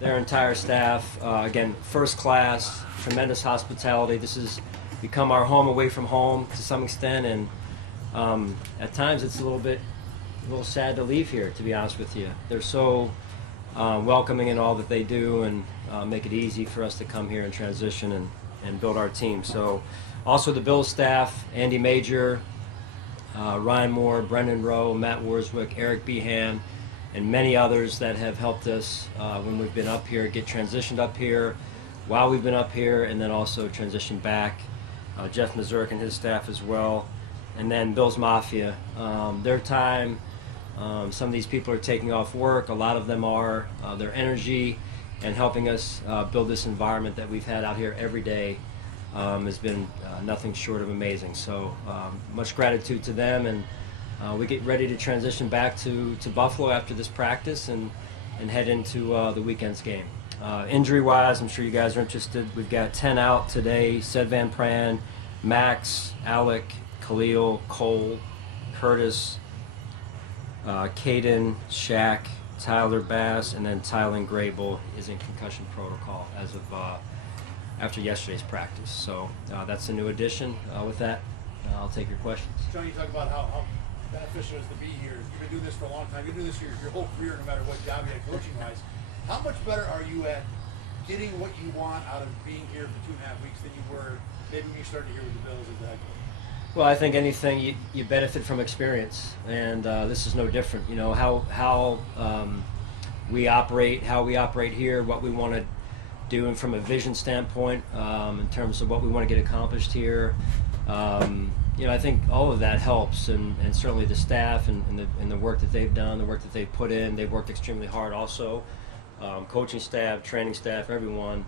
their entire staff. Again, first class, tremendous hospitality. This has become our home away from home to some extent, and at times it's a little sad to leave here, to be honest with you. They're so welcoming in all that they do, and make it easy for us to come here and transition and build our team. So also the Bills staff, Andy Major, Ryan Moore, Brendan Rowe, Matt Worswick, Eric Behan, and many others that have helped us when we've been up here, get transitioned up here, while we've been up here, and then also transition back. Jeff Mazurk and his staff as well. And then Bills Mafia, their time, some of these people are taking off work, a lot of them are, their energy and helping us build this environment that we've had out here every day has been nothing short of amazing. So much gratitude to them, and we get ready to transition back to Buffalo after this practice and head into the weekend's game. Injury-wise, I'm sure you guys are interested. We've got 10 out today: Sed Van Pran, Max, Alec, Khalil, Cole, Curtis, Caden, Shaq, Tyler Bass, and then Tylen Grable is in concussion protocol as of after yesterday's practice. So that's a new addition. With that, I'll take your questions. Sean, you talk about how beneficial it is to be here. You've been doing this for a long time. You've been doing this your whole career, no matter what job you had coaching-wise. How much better are you at getting what you want out of being here for 2.5 weeks than you were maybe when you started here with the Bills as the head coach? Well, I think anything you benefit from experience, and this is no different. You know how we operate here, what we want to do, and from a vision standpoint, in terms of what we want to get accomplished here. You know, I think all of that helps, and certainly the staff and the work that they've done, the work that they've put in. They've worked extremely hard also. Coaching staff, training staff, everyone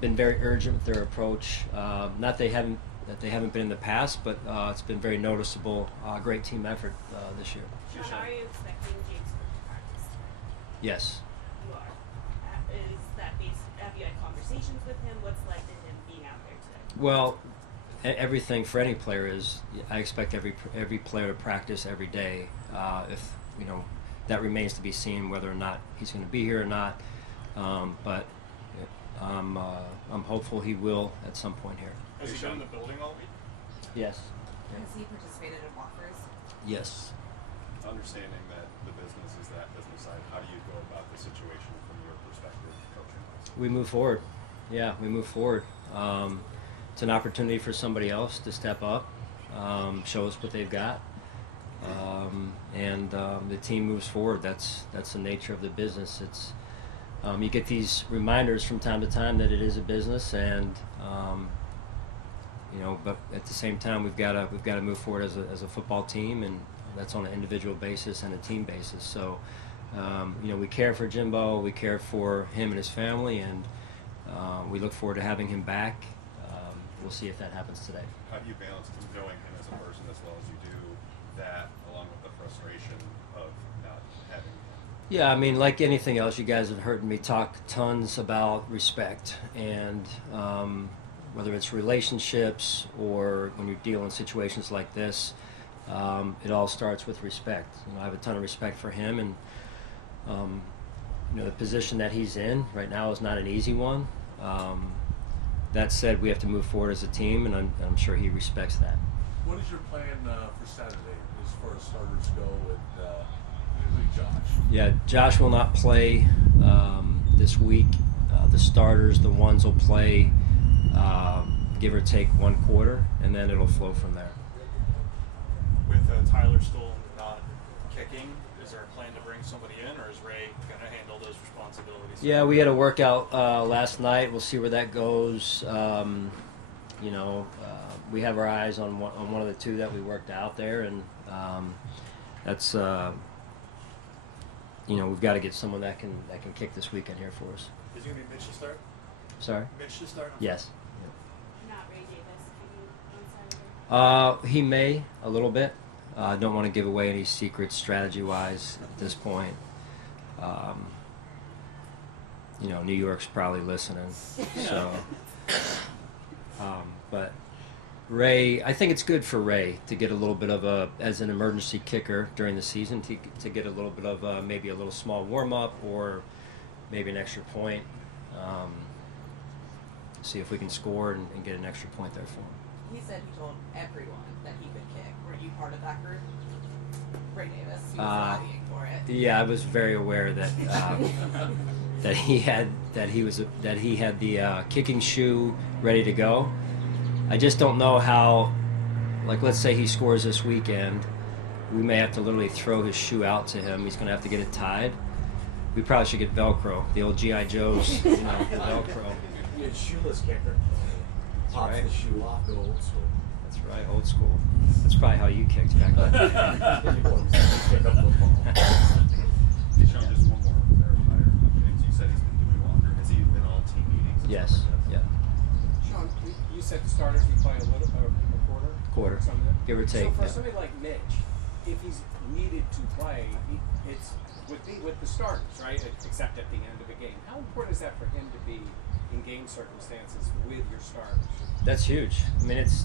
been very urgent with their approach. Not they haven't been in the past, but it's been very noticeable. Great team effort this year. Sean, are you expecting James to practice today? Yes. You are. Is that based? Have you had conversations with him? What's led to him being out there today? Well, everything for any player is, I expect every player to practice every day. If you know, that remains to be seen whether or not he's going to be here or not. But I'm hopeful he will at some point here. Has he been in the building all week? Yes. Has he participated in walkthroughs? Yes. Understanding that the business is that business side, how do you go about the situation from your perspective, coaching-wise? We move forward. Yeah, we move forward. It's an opportunity for somebody else to step up, show us what they've got, and the team moves forward. That's the nature of the business. It's you get these reminders from time to time that it is a business, and you know, but at the same time we've got to move forward as a football team, and that's on an individual basis and a team basis. So you know, we care for Jimbo, we care for him and his family, and we look forward to having him back. We'll see if that happens today. How do you balance knowing him as a person as well as you do that, along with the frustration of not having him? Yeah, I mean, like anything else, you guys have heard me talk tons about respect, and whether it's relationships or when you deal in situations like this, it all starts with respect. You know, I have a ton of respect for him, and you know, the position that he's in right now is not an easy one. That said, we have to move forward as a team, and I'm sure he respects that. What is your plan for Saturday as far as starters go with Josh? Yeah, Josh will not play this week. The starters, the ones will play, give or take one quarter, and then it'll flow from there. With Tyler still not kicking, is there a plan to bring somebody in, or is Ray going to handle those responsibilities? Yeah, we had a workout last night. We'll see where that goes. You know, we have our eyes on one of the two that we worked out there, and that's you know, we've got to get someone that can kick this weekend here for us. Is it going to be Mitch to start? Sorry? Mitch to start? Yes. Not Ray Davis on Saturday? He may a little bit. I don't want to give away any secrets strategy-wise at this point. You know, New York's probably listening, so. But Ray, I think it's good for Ray to get a little bit of as an emergency kicker during the season, to get a little bit of maybe a little small warm-up, or maybe an extra point. See if we can score and get an extra point there for him. He said he told everyone that he could kick. Were you part of that group? Ray Davis, he was lobbying for it. Yeah, I was very aware that that he had the kicking shoe ready to go. I just don't know how. Like, let's say he scores this weekend, we may have to literally throw his shoe out to him. He's going to have to get it tied. We probably should get Velcro, the old G.I. Joes, the Velcro. You're a shoeless kicker. Pops right. the shoe off, go old school. That's right, old school. That's probably how you kicked back then. Pick up football. Hey, Sean, just one more clarifier. You said he's been doing longer. Has he been all team meetings? and Yes, stuff like that? yeah. Sean, you said the starters be playing a quarter. Quarter, give or take. So for yeah. somebody like Mitch, if he's needed to play, it's with the starters, right? Except at the end of a game. How important is that for him to be in game circumstances with your starters? That's huge. I mean, it's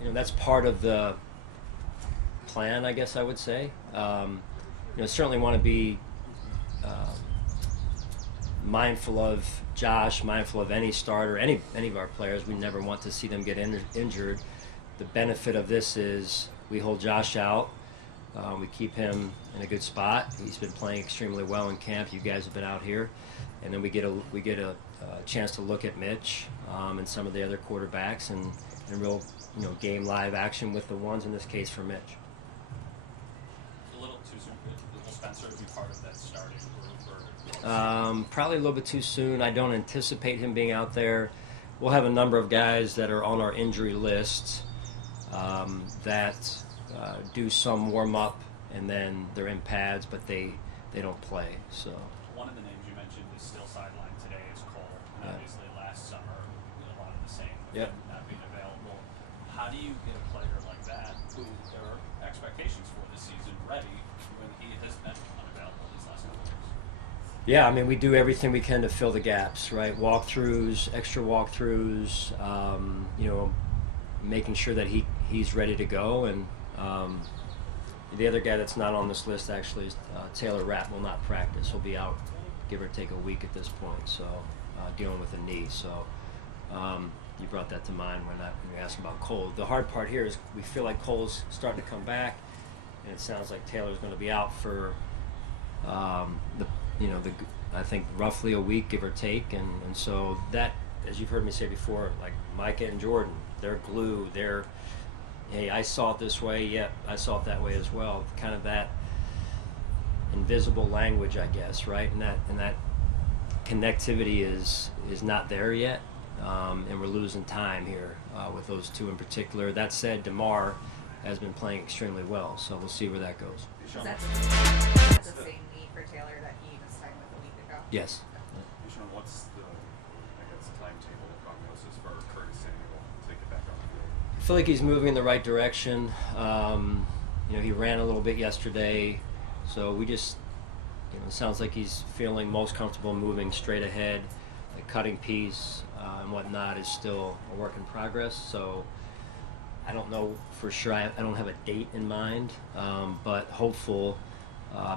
that's part of the plan, I guess I would say. Certainly want to be mindful of Josh, mindful of any starter, any of our players. We never want to see them get injured. The benefit of this is we hold Josh out. We keep him in a good spot. He's been playing extremely well in camp. You guys have been out here, and then we get a chance to look at Mitch and some of the other quarterbacks and real game live action with the ones in this case for Mitch. A little too soon. Will Spencer be part of that starting group? Probably a little bit too soon. I don't anticipate him being out there. We'll have a number of guys that are on our injury list that do some warm-up and then they're in pads, but they don't play. So One of the names you mentioned is still sidelined today is Cole. And Yeah. obviously last summer, a lot of the same with Yep. him not being available. How do you get a player like that, who there are expectations for this season, ready when he has been unavailable these last couple of years? yeah, I mean, we do everything we can to fill the gaps, right? Walkthroughs, extra walkthroughs, making sure that he's ready to go. And the other guy that's not on this list actually is Taylor Rapp will not practice. He'll be out, give or take a week at this point, so dealing with a knee. So you brought that to mind when you asked about Cole. The hard part here is we feel like Cole's starting to come back, and it sounds like Taylor's going to be out for I think roughly a week, give or take, and so that, as you've heard me say before, like Micah and Jordan, they're glue. They're, hey, I saw it this way. Yeah, I saw it that way as well. Kind of that invisible language, I guess, right? And that connectivity is not there yet, and we're losing time here with those two in particular. That said, DeMar has been playing extremely well, so we'll see where that goes. Hey, Is Sean, that the same knee for Taylor that he was talking with a week ago? Yes. hey, Sean, what's the timetable prognosis for Curtis Samuel to get back on the field? I feel like he's moving in the right direction. He ran a little bit yesterday, so we just, it sounds like he's feeling most comfortable moving straight ahead. The cutting piece and whatnot is still a work in progress, so I don't know for sure. I don't have a date in mind, but hopeful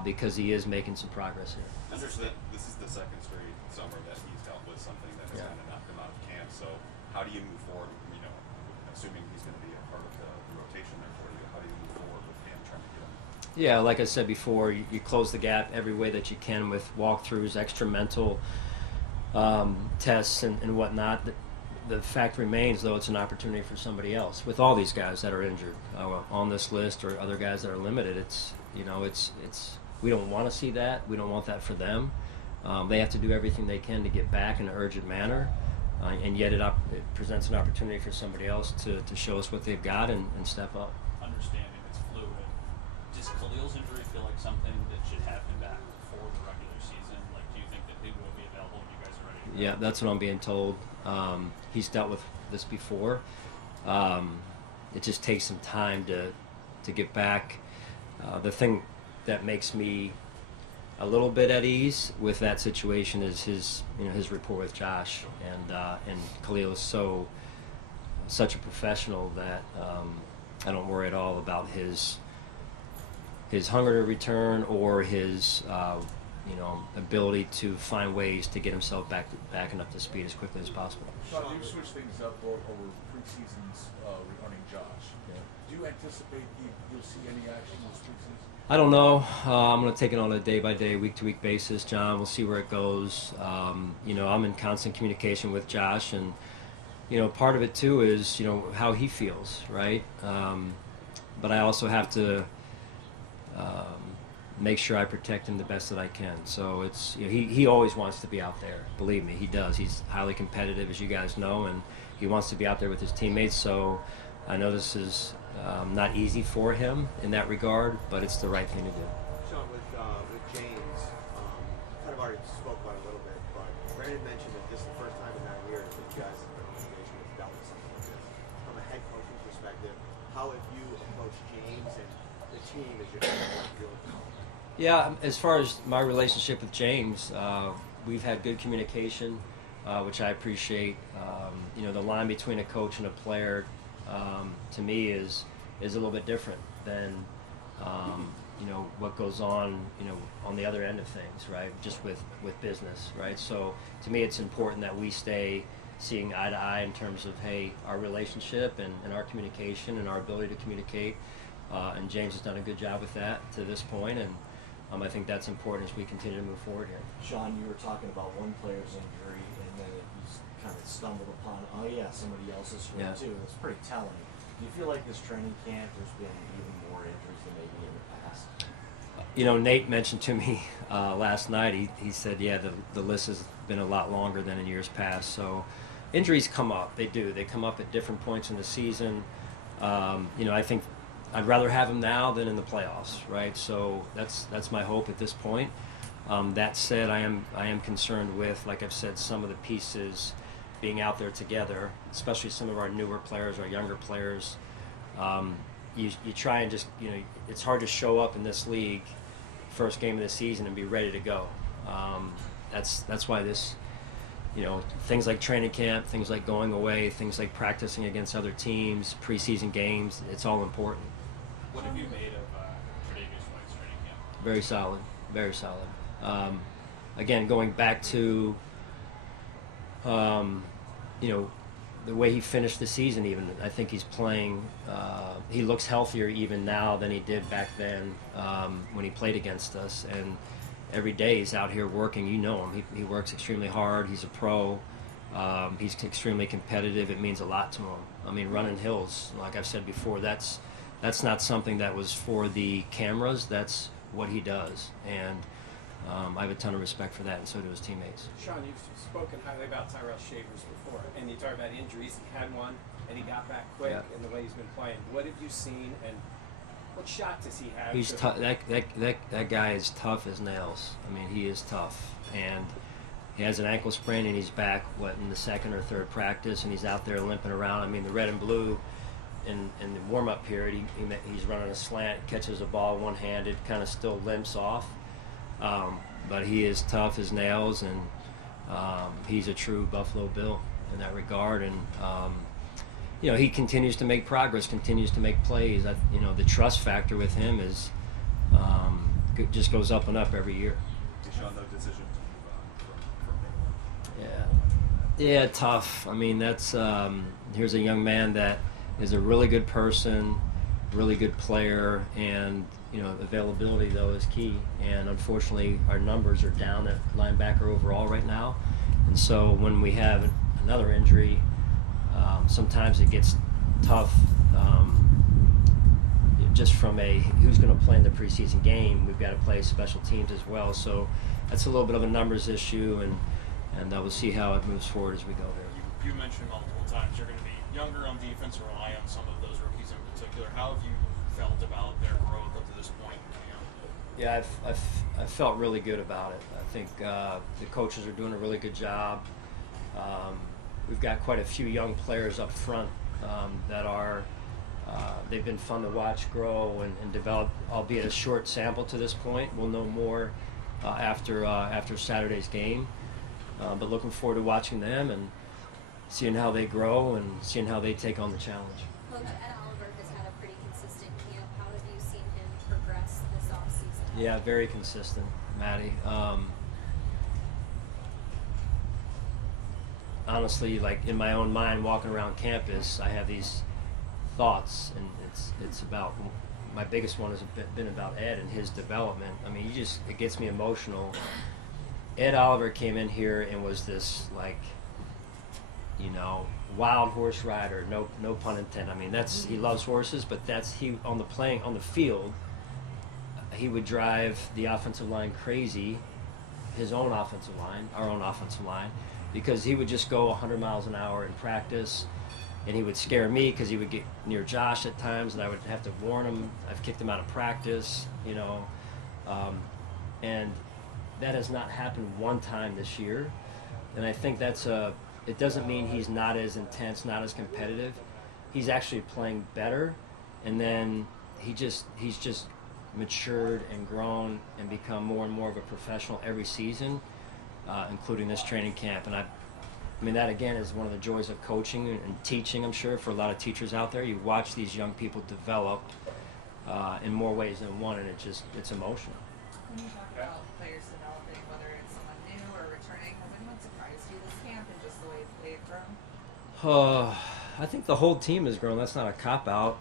because he is making some progress here. Understood. This is the second straight summer that he's dealt with something that has Yeah. kind of knocked him out of camp. So how do you move forward, assuming he's going to be a part of the rotation there for you, how do you move forward with him trying to get him? Yeah, like I said before, you close the gap every way that you can with walkthroughs, extra mental tests and whatnot. The fact remains, though, it's an opportunity for somebody else. With all these guys that are injured on this list, or other guys that are limited, it's we don't want to see that. We don't want that for them. They have to do everything they can to get back in an urgent manner, and yet it presents an opportunity for somebody else to show us what they've got and step up. Understanding it's fluid. Does Khalil's injury feel like something that should have him back for the regular season? Like, do you think that he will be available when you guys are ready? Yeah, that's what I'm being told. He's dealt with this before. It just takes some time to get back. The thing that makes me a little bit at ease with that situation is his rapport with Josh, and Khalil is such a professional that I don't worry at all about his hunger to return or his ability to find ways to get himself back and up to speed as quickly as possible. Sean, you've switched things up over preseasons regarding Josh. Do you anticipate you'll see any action this preseason? I don't know. I'm going to take it on a day-by-day, week-to-week basis, John. We'll see where it goes. I'm in constant communication with Josh, and part of it too is how he feels, right? But I also have to make sure I protect him the best that I can. So it's he always wants to be out there. Believe me, he does. He's highly competitive, as you guys know, and he wants to be out there with his teammates. So I know this is not easy for him in that regard, but it's the right thing to do. Sean, with James, kind of already spoke about it a little bit, but Brandon mentioned that this is the first time in 9 years that you guys as an organization have dealt with something like this. From a head coaching perspective, how have you approached James and the team as you're dealing with? Yeah, as far as my relationship with James, we've had good communication, which I appreciate. The line between a coach and a player, to me, is a little bit different than what goes on on the other end of things, right? Just with business, right? So to me, it's important that we stay seeing eye to eye in terms of our relationship and our communication and our ability to communicate. And James has done a good job with that to this point, and I think that's important as we continue to move forward here. Sean, you were talking about one player's injury, and then you kind of stumbled upon, somebody else's hurt too. It's pretty telling. Do you feel like this training camp there's been even more injuries than maybe in the past? Nate mentioned to me last night, he said, the list has been a lot longer than in years past. So injuries come up. They do. They come up at different points in the season. I think I'd rather have him now than in the playoffs, right? So that's my hope at this point. That said, I am concerned with, like I've said, some of the pieces being out there together, especially some of our newer players, our younger players. You try and just, it's hard to show up in this league first game of the season and be ready to go. That's why this, things like training camp, things like going away, things like practicing against other teams, preseason games, it's all important. What have you made of Tre'Davious White's training camp? Very solid, very solid. Again, going back to, the way he finished the season even, I think he's playing, he looks healthier even now than he did back then when he played against us. And every day he's out here working, him. He works extremely hard. He's a pro. He's extremely competitive. It means a lot to him. I mean, running hills, like I've said before, that's not something that was for the cameras. That's what he does. And I have a ton of respect for that, and so do his teammates. Sean, you've spoken highly about Tyrell Shavers before, and you talk about injuries. He had one, and he got back quick in the way he's been playing. What have you seen, and what shot does he have? He's tough. That guy is tough as nails. I mean, he is tough, and he has an ankle sprain, and he's back in the second or third practice, and he's out there limping around. I mean, the red and blue in the warm-up period, he's running a slant, catches a ball one-handed, kind of still limps off. But he is tough as nails, and he's a true Buffalo Bill in that regard. And he continues to make progress, continues to make plays. The trust factor with him is just goes up and up every year. Sean, no decision to move on from Yeah, tough. I mean, that's here's a young man that is a really good person, really good player, and availability though is key. And unfortunately, our numbers are down at linebacker overall right now. And so when we have another injury, sometimes it gets tough. Just from who's going to play in the preseason game, we've got to play special teams as well. So that's a little bit of a numbers issue, and we'll see how it moves forward as we go there. You mentioned multiple times you're going to be younger on defense, rely on some of those rookies in particular. How have you felt about their growth up to this point? Yeah, I've felt really good about it. I think the coaches are doing a really good job. We've got quite a few young players up front that are they've been fun to watch grow and develop, albeit a short sample to this point. We'll know more after Saturday's game, but looking forward to watching them and seeing how they grow and seeing how they take on the challenge. Coach Ed Oliver has had a pretty consistent camp. How have you seen him progress this offseason? Yeah, very consistent. Maddie. Honestly, like in my own mind, walking around campus, I have these thoughts, and it's about, my biggest one has been about Ed and his development. I mean, it gets me emotional. Ed Oliver came in here and was this, like, you know, wild horse rider. No pun intended. I mean, he loves horses, but on the field, he would drive the offensive line crazy, his own offensive line, our own offensive line, because he would just go 100 miles an hour in practice, and he would scare me because he would get near Josh at times, and I would have to warn him. I've kicked him out of practice, you know, and that has not happened one time this year, and I think it doesn't mean he's not as intense, not as competitive. He's actually playing better, and then he's just matured and grown and become more and more of a professional every season, including this training camp. And I mean, that again is one of the joys of coaching and teaching, I'm sure, for a lot of teachers out there. You watch these young people develop in more ways than one, and it's emotional. When you talk about players developing, whether it's someone new or returning, has anyone surprised you this camp and just the way they've grown? I think the whole team has grown. That's not a cop-out.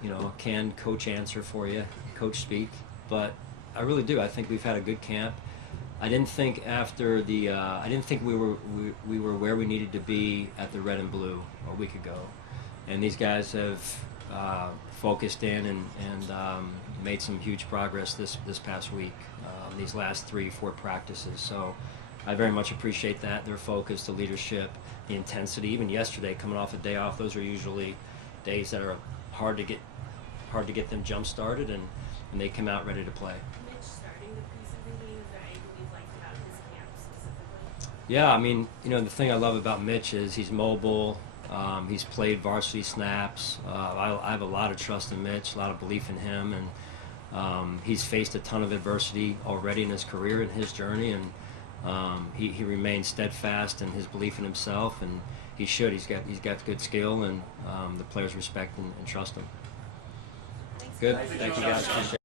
You know, can coach answer for you, coach speak, but I really do. I think we've had a good camp. I didn't think we were where we needed to be at the red and blue a week ago, and these guys have focused in and made some huge progress this past week, these last 3-4 practices. So I very much appreciate that, their focus, the leadership, the intensity. Even yesterday, coming off a day off, those are usually days that are hard to get them jump started, and they come out ready to play. Mitch starting the preseason game, is there anything you've liked about his camp specifically? Yeah, I mean, you know, the thing I love about Mitch is he's mobile. He's played varsity snaps. I have a lot of trust in Mitch, a lot of belief in him, and he's faced a ton of adversity already in his career and his journey, and he remains steadfast in his belief in himself, and he should. He's got good skill, and the players respect and trust him. Thanks. Good. Thank you guys. Appreciate it.